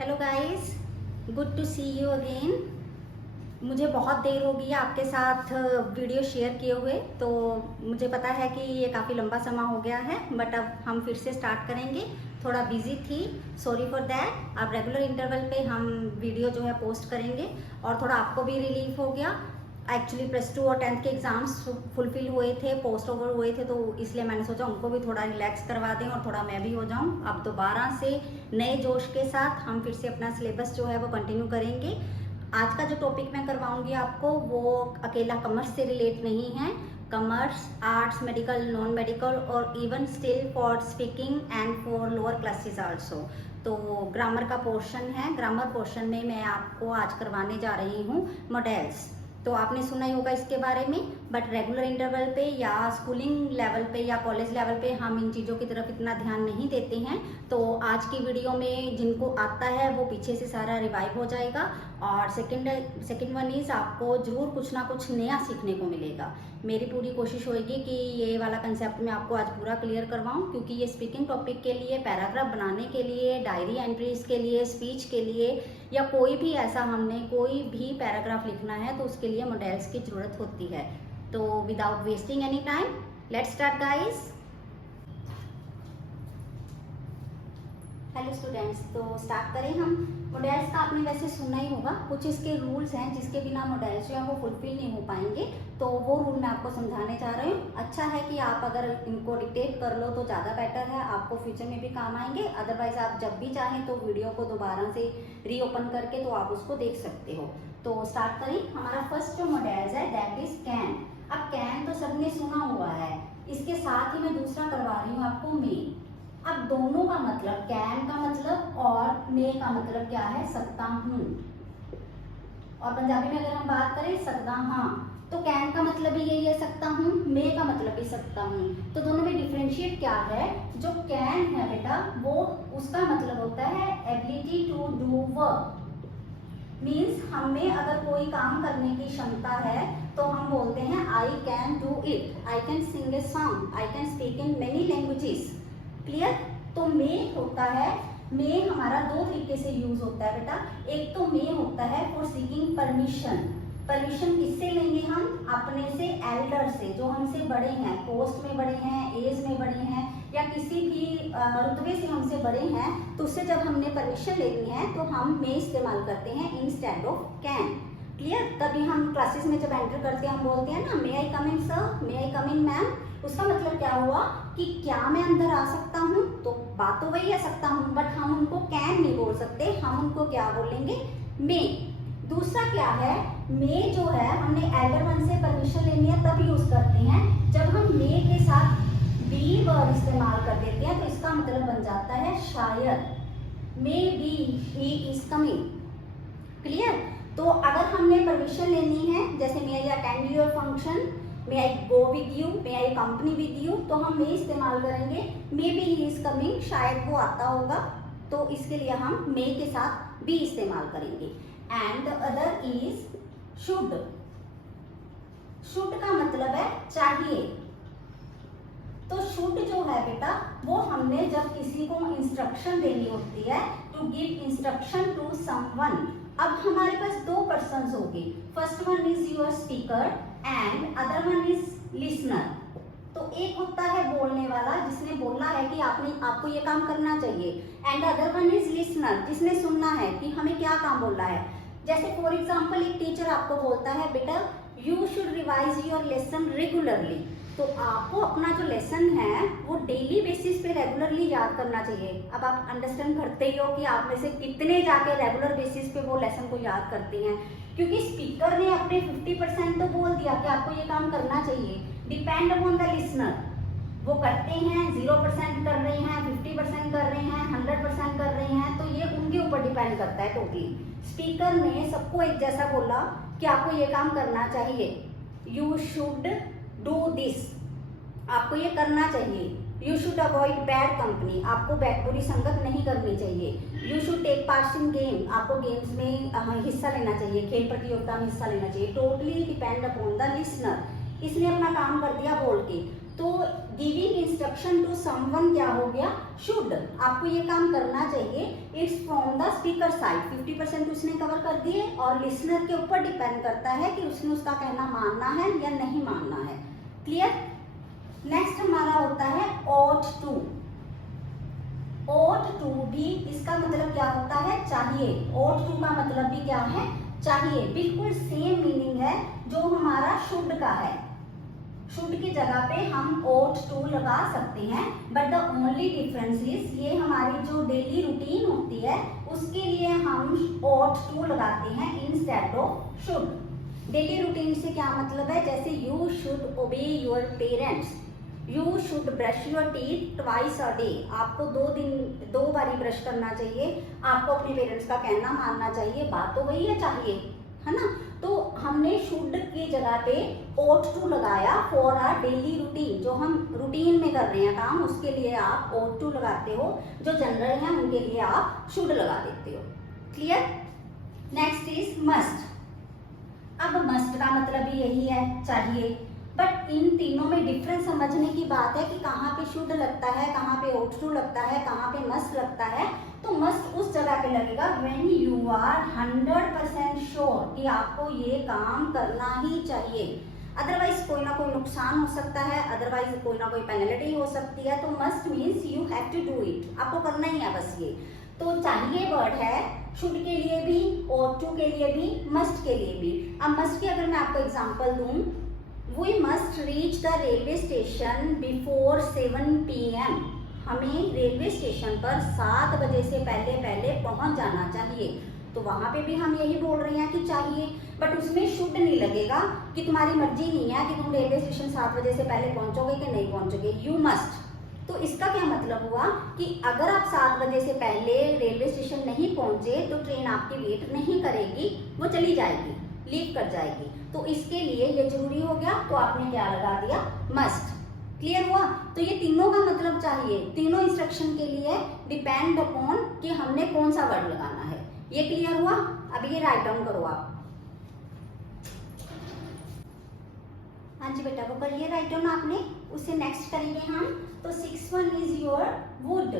Hello guys, good to see you again. मुझे बहुत देर हो गई है आपके साथ वीडियो शेयर किए हुए, तो मुझे पता है कि ये काफ़ी लंबा समय हो गया है, बट अब हम फिर से स्टार्ट करेंगे। थोड़ा बिजी थी, सॉरी फॉर दैट। अब रेगुलर इंटरवल पे हम वीडियो जो है पोस्ट करेंगे और थोड़ा आपको भी रिलीफ हो गया। एक्चुअली प्लस 2 और 10th के एग्ज़ाम्स फुलफिल हुए थे, पोस्ट ओवर हुए थे, तो इसलिए मैंने सोचा उनको भी थोड़ा रिलैक्स करवा दें और थोड़ा मैं भी हो जाऊं। अब दोबारा से नए जोश के साथ हम फिर से अपना सिलेबस जो है वो कंटिन्यू करेंगे। आज का जो टॉपिक मैं करवाऊंगी आपको वो अकेला कॉमर्स से रिलेट नहीं है। Commerce, arts, medical, non medical और even still for speaking and for lower classes also. तो ग्रामर का पोर्शन है। ग्रामर पोर्शन में मैं आपको आज करवाने जा रही हूँ मॉडल्स। तो आपने सुना ही होगा इसके बारे में, बट रेगुलर इंटरवल पे या स्कूलिंग लेवल पे या कॉलेज लेवल पे हम इन चीज़ों की तरफ इतना ध्यान नहीं देते हैं। तो आज की वीडियो में जिनको आता है वो पीछे से सारा रिवाइव हो जाएगा। और सेकंड वन इज आपको जरूर कुछ ना कुछ नया सीखने को मिलेगा। मेरी पूरी कोशिश होगी कि ये वाला कंसेप्ट मैं आपको आज पूरा क्लियर करवाऊं, क्योंकि ये स्पीकिंग टॉपिक के लिए, पैराग्राफ बनाने के लिए, डायरी एंट्रीज के लिए, स्पीच के लिए या कोई भी ऐसा हमने कोई भी पैराग्राफ लिखना है तो उसके लिए मॉडल्स की ज़रूरत होती है। तो without wasting any time, let's start guys. Hello students, तो स्टार्ट करें हम। मॉडल्स का आपने वैसे सुना ही होगा, कुछ इसके रूल्स हैं जिसके बिना मॉडल्स जो है वो फुलफिल नहीं हो पाएंगे। तो वो रूल मैं आपको समझाने जा रही हूँ। अच्छा है कि आप अगर इनको डिटेक्ट कर लो तो ज़्यादा बेटर है, आपको फ्यूचर में भी काम आएंगे। अदरवाइज आप जब भी चाहें तो वीडियो को दोबारा से रीओपन करके तो आप उसको देख सकते हो। तो स्टार्ट करें। हमारा फर्स्ट जो मॉडल्स है दैट इज कैन। अब कैन तो सबने सुना हुआ है, इसके साथ ही मैं दूसरा करवा रही हूँ आपको मे। अब दोनों का मतलब, कैन का मतलब और मे का मतलब क्या है? सकता हूँ। और पंजाबी में अगर हम बात करें सकता हाँ, तो कैन का मतलब भी यही है सकता हूँ, मे का मतलब भी सकता हूँ। तो दोनों में डिफरेंशिएट क्या है? जो कैन है बेटा वो उसका मतलब होता है ability to do work. Means हमें अगर कोई काम करने की क्षमता है तो हम बोलते हैं I can do it, I can sing a song, I can speak in many languages. Clear? तो मे होता है, मे हमारा दो तरीके से यूज होता है बेटा। एक तो मे होता है फॉर सीकिंग परमिशन। परमिशन किससे लेंगे हम? अपने से, एल्डर से, जो हमसे बड़े हैं, पोस्ट में बड़े हैं, एज में बड़े हैं या किसी भी रुतबे से हमसे बड़े हैं, तो उससे जब हमने परमिशन लेनी है तो हम मे इस्तेमाल करते हैं इंस्टेड ऑफ कैन। क्लियर? तभी हम क्लासेस में जब एंटर करते हैं हम बोलते हैं ना मे आई कम इन सर, मे आई कम इन मैम। उसका मतलब क्या हुआ कि क्या मैं अंदर आ सकता हूँ? तो बात तो वही है सकता हूँ, बट हम उनको कैन नहीं बोल सकते, हम उनको क्या बोलेंगे? मे। दूसरा क्या है? मे जो है हमने एल्डर वन से परमिशन लेनी है तब यूज करते हैं। जब हम मे के साथ बी वर्ब इस्तेमाल कर देते हैं तो इसका मतलब बन जाता है शायद। May be he is coming. Clear? तो अगर हमने परमिशन लेनी है, जैसे may I attend your function, may I go with you, may I company with you, तो हम मे इस्तेमाल करेंगे। May be he is coming, शायद वो आता होगा, तो इसके लिए हम मे के साथ बी इस्तेमाल करेंगे। And the other is should. Should का मतलब है चाहिए। तो शुड जो है बेटा वो हमने जब किसी को इंस्ट्रक्शन देनी होती है, to give instruction to someone. अब हमारे पास दो पर्सन्स होंगे, first one is your speaker and other one is listener. तो एक होता है बोलने वाला जिसने बोला है कि आपको ये काम करना चाहिए, and other one is listener जिसने सुनना है कि हमें क्या काम बोलना है। जैसे फॉर एग्जाम्पल एक टीचर आपको बोलता है बेटा you should revise your lesson regularly, तो आपको अपना जो लेसन है वो डेली बेसिस पे रेगुलरली याद करना चाहिए। अब आप अंडरस्टैंड करते ही हो कि आप में से कितने जाके रेगुलर बेसिस पे वो लेसन को याद करते हैं, क्योंकि स्पीकर ने अपने 50% तो बोल दिया कि आपको ये काम करना चाहिए। डिपेंड अपॉन द लिसनर, वो करते हैं 0% कर रहे हैं, 50% कर रहे हैं, 100% कर रहे हैं, तो ये उनके ऊपर डिपेंड करता है टोटली। स्पीकर ने सबको एक जैसा बोला कि आपको ये काम करना चाहिए, यू शुड डू दिस, आपको ये करना चाहिए। You should avoid bad company, आपको बुरी संगत नहीं करनी चाहिए। You should take part in game, आपको गेम्स में हिस्सा लेना चाहिए, खेल प्रतियोगिता में हिस्सा लेना चाहिए। Totally depend upon the listener. इसने अपना काम कर दिया बोल के, तो गिविंग इंस्ट्रक्शन टू समवन क्या हो गया, शुड। आपको ये काम करना चाहिए। It's from the speaker side, 50% उसने कवर कर दिए और लिसनर के ऊपर डिपेंड करता है कि उसने उसका कहना मानना है या नहीं मानना है। क्लियर। नेक्स्ट हमारा होता है ought to। ought to भी इसका मतलब क्या होता है, चाहिए। ought to का मतलब भी क्या है, चाहिए। बिल्कुल सेम मीनिंग है जो हमारा शुड का है। शुड की जगह पे हम ought to लगा सकते हैं, but the only difference is ये हमारी जो डेली रूटीन होती है उसके लिए हम ought to लगाते हैं instead of should. Daily routine से क्या मतलब है, जैसे यू शुड ओबे your parents, you should brush your teeth twice a day. आपको 2 बारी ब्रश करना चाहिए, आपको अपने पेरेंट्स का कहना मानना चाहिए। बात तो वही है, चाहिए, है ना। तो हमने शुड की जगह पे ought to लगाया फॉर आवर डेली रूटीन। जो हम रूटीन में कर रहे हैं काम, उसके लिए आप ought to लगाते हो। जो जनरल है उनके लिए आप शुड लगा देते हो। क्लियर। Next is must. अब मस्ट का मतलब भी यही है, चाहिए। बट इन तीनों में डिफरेंस समझने की बात है कि कहाँ पे शुड लगता है, कहाँ पे ought to लगता है, कहाँ पे मस्ट लगता है। तो मस्ट उस जगह पे लगेगा व्हेन यू आर 100% श्योर कि आपको ये काम करना ही चाहिए। अदरवाइज कोई ना कोई नुकसान हो सकता है, अदरवाइज कोई ना कोई पेनल्टी हो सकती है। तो must means you have to do it, आपको करना ही है बस ये। तो चाहिए वर्ड है शुड के लिए भी, ought to के लिए भी, मस्ट के लिए भी। अब मस्ट की अगर मैं आपको एग्जांपल दूं, we must reach the railway station before 7 PM। हमें रेलवे स्टेशन पर 7 बजे से पहले पहले पहुंच जाना चाहिए। तो वहां पे भी हम यही बोल रहे हैं कि चाहिए, बट उसमें शुड नहीं लगेगा कि तुम्हारी मर्जी नहीं है कि तुम रेलवे स्टेशन 7 बजे से पहले पहुंचोगे कि नहीं पहुंचोगे, यू मस्ट। तो इसका क्या मतलब हुआ कि अगर आप 7 बजे से पहले रेलवे स्टेशन नहीं पहुंचे तो ट्रेन आपकी वेट नहीं करेगी, वो चली जाएगी, लीव कर जाएगी। तो इसके लिए ये जरूरी हो गया, तो आपने क्या लगा दिया, मस्ट। क्लियर हुआ। तो ये तीनों का मतलब चाहिए, तीनों इंस्ट्रक्शन के लिए डिपेंड अपॉन कि हमने कौन सा वर्ड लगाना है। ये क्लियर हुआ। अब ये राइट डाउन करो आप। हाँ जी बेटा, वो करिए राइट डाउन आपने। उससे नेक्स्ट करेंगे हम। तो 6 1 इज योर वुड।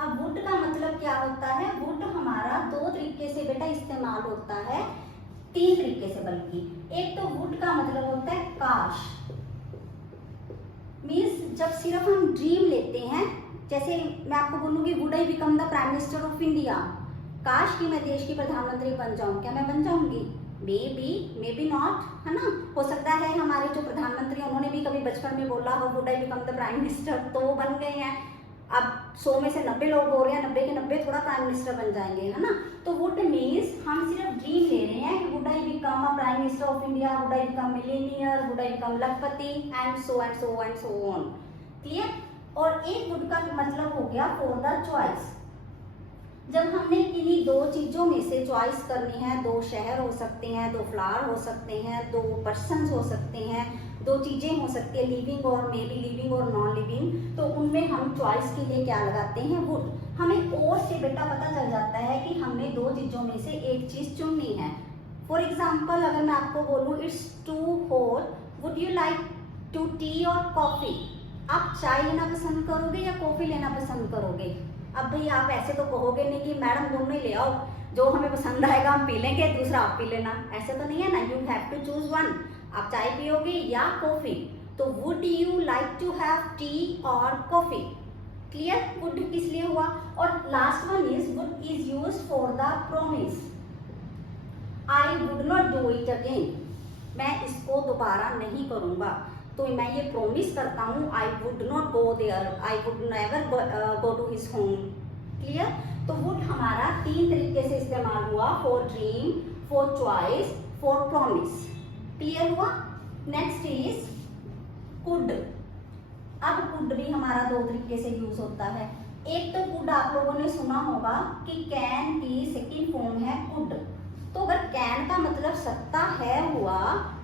अब वुड का मतलब क्या होता है, वुड हमारा 2 तरीके से बेटा इस्तेमाल होता है, 3 तरीके से बल्कि। एक तो वुड का मतलब होता है काश, मीन्स जब सिर्फ हम ड्रीम लेते हैं, जैसे मैं आपको बोलूंगी would I become the prime minister of India, काश कि मैं देश की प्रधानमंत्री बन जाऊं, क्या मैं बन जाऊंगी, मे बी नॉट, है ना। हो सकता है हमारे जो प्रधानमंत्री उन्होंने भी कभी बचपन में बोला हो would I become the prime minister, तो वो बन गए हैं। अब 100 में से 90 लोग बोल रहे हैं, 90 के 90 थोड़ा प्राइम मिनिस्टर बन जाएंगे, है ना। तो वुड मीन्स हम सिर्फ ड्रीम ले रहे हैं कि would I become a prime minister of India, would I become millionaire, would I become लखपति and so and so and so on. Clear. और एक वुड का मतलब हो गया फॉर द चॉइस। जब हमने किन्हीं 2 चीजों में से चॉइस करनी है, 2 शहर हो सकते हैं, 2 फ्लावर हो सकते हैं, 2 पर्सन हो सकते हैं, 2 चीजें हो सकती है, लिविंग और मे बी लिविंग और नॉन लिविंग, तो उनमें हम चॉइस के लिए क्या लगाते हैं, वुड। हमें और से बेटा पता चल जाता है कि हमने 2 चीजों में से एक चीज चुननी है। फॉर एग्जाम्पल अगर मैं आपको बोलूँ it's too hot, would you like to tea और कॉफी, आप चाय लेना पसंद करोगे या कॉफी लेना पसंद करोगे। अब भाई आप ऐसे तो कहोगे नहीं कि मैडम दोनों ही ले आओ, जो हमें पसंद आएगा हम पी लेंगे, दूसरा आप पी लेना, ऐसे तो नहीं है ना। You have to choose one, आप चाय पियोगे या कॉफी। तो would you like to have tea और कॉफी। क्लियर। वुड किस लिए हुआ। और last one is would is used for the promise. I would not do it again, मैं इसको दोबारा नहीं करूंगा, तो मैं ये प्रॉमिस करता हूँ I would not go there, I would never go to his home. Clear. तो वुड हमारा 3 तरीके से इस्तेमाल हुआ, for dream, for choice, for promise. Clear हुआ। Next is could. अब कुड भी हमारा 2 तरीके से यूज होता है। एक तो कुड आप लोगों ने सुना होगा कि कैन की सेकेंड फॉर्म है कुड। तो अगर कैन का मतलब सकता है हुआ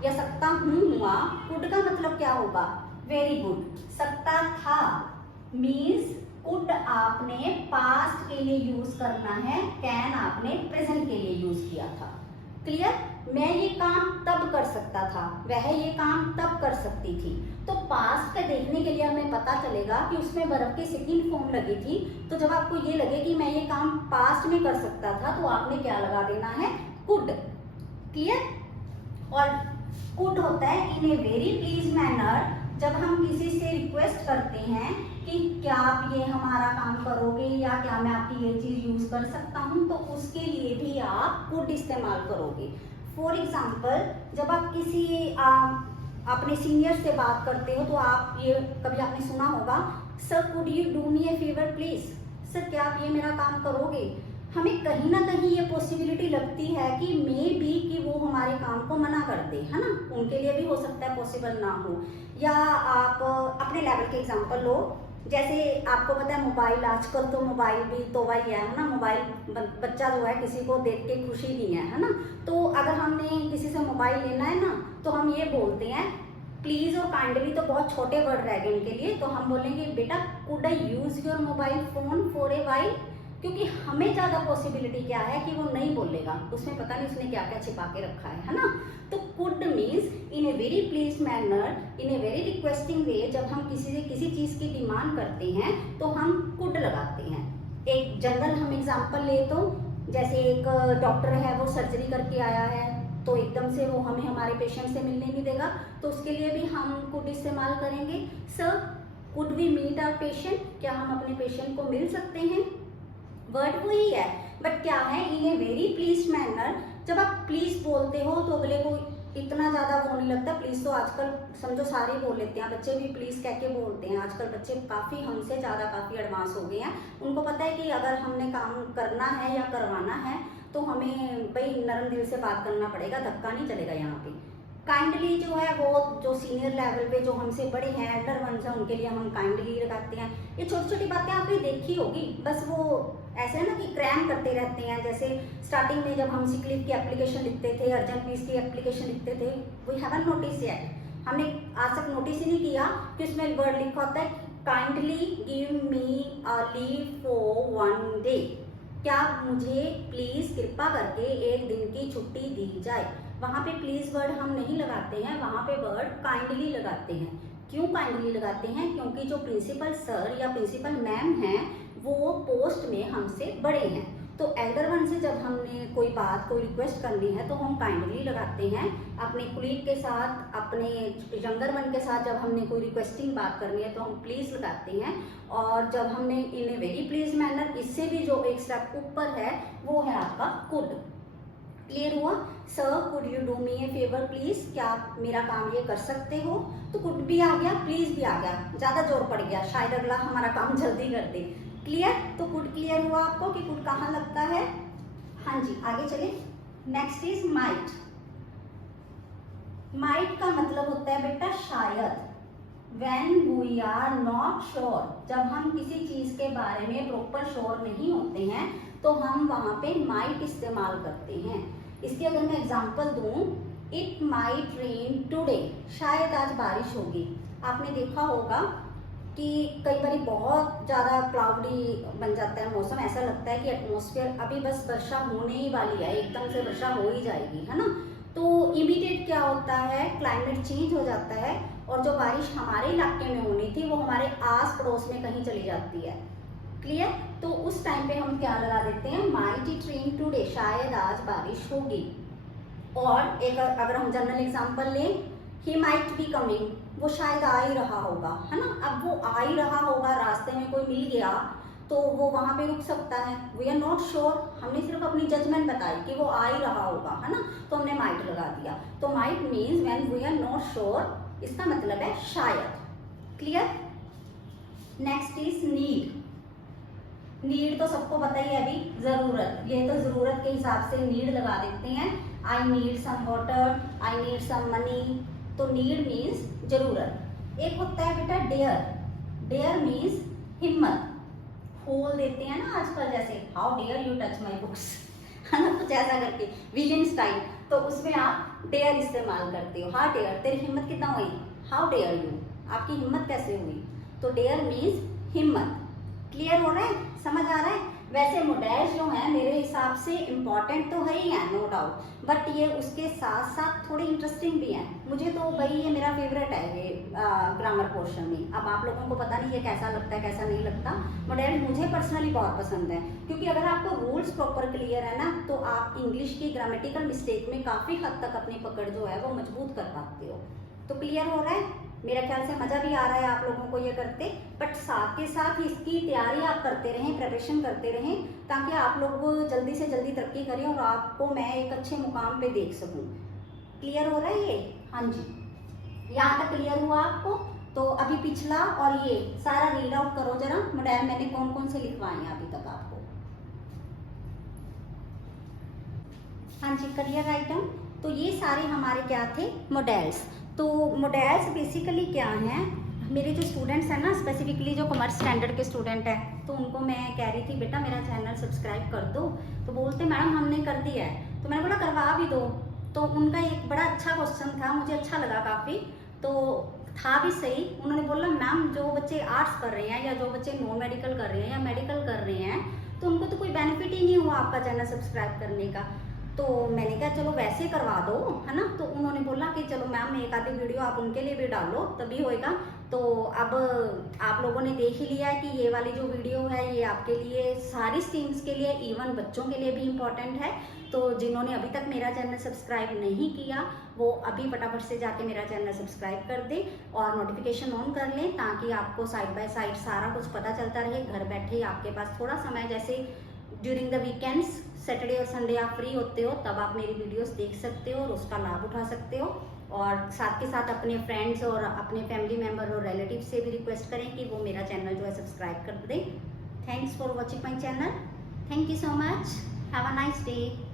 या सकता हूं हुआ, कुड का मतलब क्या होगा, वेरी गुड, सकता था। मीन्स कुड आपने पास्ट के लिए यूज करना है, कैन आपने प्रेजेंट के लिए यूज किया था। क्लियर। मैं ये काम तब कर सकता था, वह ये काम तब कर सकती थी। तो पास्ट का देखने के लिए हमें पता चलेगा कि उसमें बर्फ की सेकंड फॉर्म लगी थी। तो जब आपको ये लगे कि मैं ये काम पास्ट में कर सकता था, तो आपने क्या लगा देना है, कुड। क्लियर। और कुड होता है इन ए वेरी प्लीज मैनर, जब हम किसी से रिक्वेस्ट करते हैं कि क्या आप ये हमारा काम करोगे या क्या मैं आपकी ये चीज यूज कर सकता हूँ, तो उसके लिए भी आप कुड इस्तेमाल करोगे। फॉर एग्जाम्पल, जब आप किसी अपने सीनियर से बात करते हो तो आप ये कभी आपने सुना होगा, sir could you do me A favour please, sir क्या आप ये मेरा काम करोगे। हमें कहीं ना कहीं ये पॉसिबिलिटी लगती है कि मे बी कि वो हमारे काम को मना कर दे, है ना, उनके लिए भी हो सकता है पॉसिबल ना हो। या आप अपने लेवल के एग्जांपल लो, जैसे आपको पता है मोबाइल, आजकल तो मोबाइल भी तो वही है ना, मोबाइल बच्चा जो है किसी को देख के खुशी नहीं है ना। तो अगर हमने किसी से मोबाइल लेना है ना, तो हम ये बोलते हैं प्लीज और काइंडली, तो बहुत छोटे वर्ड रह गए इनके लिए, तो हम बोलेंगे बेटा could I use your mobile phone for a while, क्योंकि हमें ज्यादा पॉसिबिलिटी क्या है कि वो नहीं बोलेगा, उसमें पता नहीं उसने क्या क्या छिपा के रखा है ना। तो could means in a very please manner, in a very requesting way, जब हम किसी से किसी चीज की डिमांड करते हैं तो हम कुड लगाते हैं। एक जनरल हम एग्जांपल ले तो, जैसे एक डॉक्टर है वो सर्जरी करके आया है, तो एकदम से वो हमें हमारे पेशेंट से मिलने नहीं देगा, तो उसके लिए भी हम कुड इस्तेमाल करेंगे। Sir could we meet our patient, क्या हम अपने पेशेंट को मिल सकते हैं। वर्ड वही है, बट क्या है, इन ए वेरी प्लीज मैनर। जब आप प्लीज बोलते हो तो अगले को इतना ज्यादा वो नहीं लगता। प्लीज तो आजकल समझो सारे बोल लेते हैं, बच्चे भी प्लीज कह के बोलते हैं। आजकल बच्चे काफी हमसे ज्यादा काफी एडवांस हो गए हैं, उनको पता है कि अगर हमने काम करना है या करवाना है तो हमें भाई नरम दिल से बात करना पड़ेगा, धक्का नहीं चलेगा यहाँ पे। काइंडली जो है वो जो सीनियर लेवल पे जो हमसे बड़े हैं, एल्डर वंस हैं, उनके लिए हम काइंडली लगाते हैं। ये छोटी छोटी बातें आपने देखी होगी, बस वो ऐसे है ना कि क्रैम करते रहते हैं। जैसे स्टार्टिंग में जब हम सिक लीव की एप्लीकेशन लिखते थे, अर्जेंट फीस की एप्लीकेशन लिखते थे, वी हैवंट नोटिस येट, हमने आज तक नोटिस ही नहीं किया कि उसमें वर्ड लिखा होता है kindly give me a leave for 1 day, क्या मुझे प्लीज कृपा करके एक दिन की छुट्टी दी जाए। वहां पे प्लीज वर्ड हम नहीं लगाते हैं, वहां पे वर्ड काइंडली लगाते हैं। क्यों काइंडली लगाते हैं, क्योंकि जो प्रिंसिपल सर या प्रिंसिपल मैम हैं वो पोस्ट में हमसे बड़े हैं, तो एल्डर वन से जब हमने कोई बात कोई रिक्वेस्ट करनी है तो हम काइंडली लगाते हैं। अपने कुलीग के साथ, अपने यंगर वन के साथ जब हमने कोई रिक्वेस्टिंग बात करनी है तो हम प्लीज लगाते हैं। और जब हमने इन ए वेरी प्लीज मैनर, इससे भी जो एक स्टेप ऊपर है वो है आपका कुड। क्लियर हुआ। Sir could you do me A favour please, क्या आप मेरा काम ये कर सकते हो। तो कुड भी आ गया, प्लीज भी आ गया, ज्यादा जोर पड़ गया, शायद अगला हमारा काम जल्दी कर दे। क्लियर। तो कुड क्लियर हुआ आपको कि कुड कहाँ लगता है। हाँ जी, आगे चले। Next is might. माइट का मतलब होता है बेटा शायद। When we are not sure, जब हम किसी चीज के बारे में प्रॉपर श्योर नहीं होते हैं तो हम वहां पे might इस्तेमाल करते हैं। इसकी अगर मैं एग्जांपल दूं, It might rain today, शायद आज बारिश होगी। आपने देखा होगा कि कई बार बहुत ज्यादा क्लाउडी बन जाता है मौसम, ऐसा लगता है कि एटमॉस्फेयर अभी बस वर्षा होने ही वाली है, एकदम से वर्षा हो ही जाएगी, है ना। तो इमीडिएट क्या होता है, क्लाइमेट चेंज हो जाता है और जो बारिश हमारे इलाके में होनी थी वो हमारे आस पड़ोस में कहीं चली जाती है। क्लियर। तो उस टाइम पे हम क्या लगा देते हैं, माइट इट रेन टुडे, शायद आज बारिश होगी। और एक अगर हम जनरल एग्जांपल लें, ही माइट बी कमिंग, वो शायद आ ही रहा होगा, है ना। अब वो आ ही रहा होगा, रास्ते में कोई मिल गया तो वो वहां पे रुक सकता है। वी आर नॉट श्योर, हमने सिर्फ अपनी जजमेंट बताई कि वो आ ही रहा होगा, है ना, तो हमने माइट लगा दिया। तो might means when we are not sure, इसका मतलब है शायद। Clear. Next is need. Need तो सबको पता ही है अभी, जरूरत, ये तो जरूरत के हिसाब से नीड लगा देते हैं। I need some water, I need some money, तो नीड मीन्स जरूरत। एक होता है बेटा डेयर। डेयर मीन्स हिम्मत, खोल देते हैं ना आजकल, जैसे how dare you touch my books, है ना, कुछ ऐसा करके विलियन स्टाइल, तो उसमें आप डेयर इस्तेमाल करते हो। हाँ डेयर, तेरी हिम्मत कितना हुई, हाउ डेयर यू, आपकी हिम्मत कैसे हुई। तो डेयर मीन्स हिम्मत। क्लियर हो रहा है, समझ आ रहा है। वैसे मॉडल्स जो हैं मेरे हिसाब से इम्पॉर्टेंट तो है ही है, नो डाउट, बट ये उसके साथ साथ थोड़े इंटरेस्टिंग भी हैं। मुझे तो भाई ये मेरा फेवरेट है ये ग्रामर पोर्शन में। अब आप लोगों को पता नहीं ये कैसा लगता है कैसा नहीं लगता। मॉडल मुझे पर्सनली बहुत पसंद है, क्योंकि अगर आपको रूल्स प्रॉपर क्लियर है ना, तो आप इंग्लिश की ग्रामेटिकल मिस्टेक में काफ़ी हद तक अपनी पकड़ जो है वो मजबूत कर पाते हो। तो क्लियर हो रहा है? मेरा ख्याल से मज़ा भी आ रहा है आप लोगों को ये करते, बट साथ के साथ इसकी तैयारी आप करते रहें, प्रिपरेशन करते रहें, ताकि आप लोग जल्दी से जल्दी तरक्की करें और आपको मैं एक अच्छे मुकाम पे देख सकूं। क्लियर हो रहा है ये? हाँ जी, यहाँ तक क्लियर हुआ आपको? तो अभी पिछला और ये सारा रीड आउट करो जरा, मॉडल मैंने कौन कौन से लिखवाए हैं अभी तक आपको। हाँ जी, करियर आइटम, तो ये सारे हमारे क्या थे, मॉडल्स। तो मॉडल्स बेसिकली क्या हैं, मेरे जो स्टूडेंट्स हैं ना, स्पेसिफिकली जो कॉमर्स स्टैंडर्ड के स्टूडेंट हैं, तो उनको मैं कह रही थी बेटा मेरा चैनल सब्सक्राइब कर दो, तो बोलते मैडम हमने कर दिया है। तो मैंने बोला करवा भी दो। तो उनका एक बड़ा अच्छा क्वेश्चन था, मुझे अच्छा लगा काफ़ी, तो था भी सही। उन्होंने बोला मैम जो बच्चे आर्ट्स कर रहे हैं या जो बच्चे नॉन मेडिकल कर रहे हैं या मेडिकल कर रहे हैं, तो उनको तो कोई बेनिफिट ही नहीं हुआ आपका चैनल सब्सक्राइब करने का। तो मैंने कहा चलो वैसे करवा दो, है ना। तो उन्होंने बोला कि चलो मैम एक आधी वीडियो आप उनके लिए भी डालो तभी होएगा। तो अब आप लोगों ने देख ही लिया है कि ये वाली जो वीडियो है ये आपके लिए, सारी स्ट्रीम्स के लिए, इवन बच्चों के लिए भी इम्पॉर्टेंट है। तो जिन्होंने अभी तक मेरा चैनल सब्सक्राइब नहीं किया वो अभी फटाफट से जाके मेरा चैनल सब्सक्राइब कर दें और नोटिफिकेशन ऑन कर लें, ताकि आपको साइड बाय साइड सारा कुछ पता चलता रहे। घर बैठे ही आपके पास थोड़ा समय, जैसे ड्यूरिंग द वीकेंड्स, सैटरडे और संडे आप फ्री होते हो, तब आप मेरी वीडियोस देख सकते हो और उसका लाभ उठा सकते हो। और साथ के साथ अपने फ्रेंड्स और अपने फैमिली मेम्बर और रिलेटिव से भी रिक्वेस्ट करें कि वो मेरा चैनल जो है सब्सक्राइब कर दें। Thanks for watching my channel. Thank you so much. Have a nice day.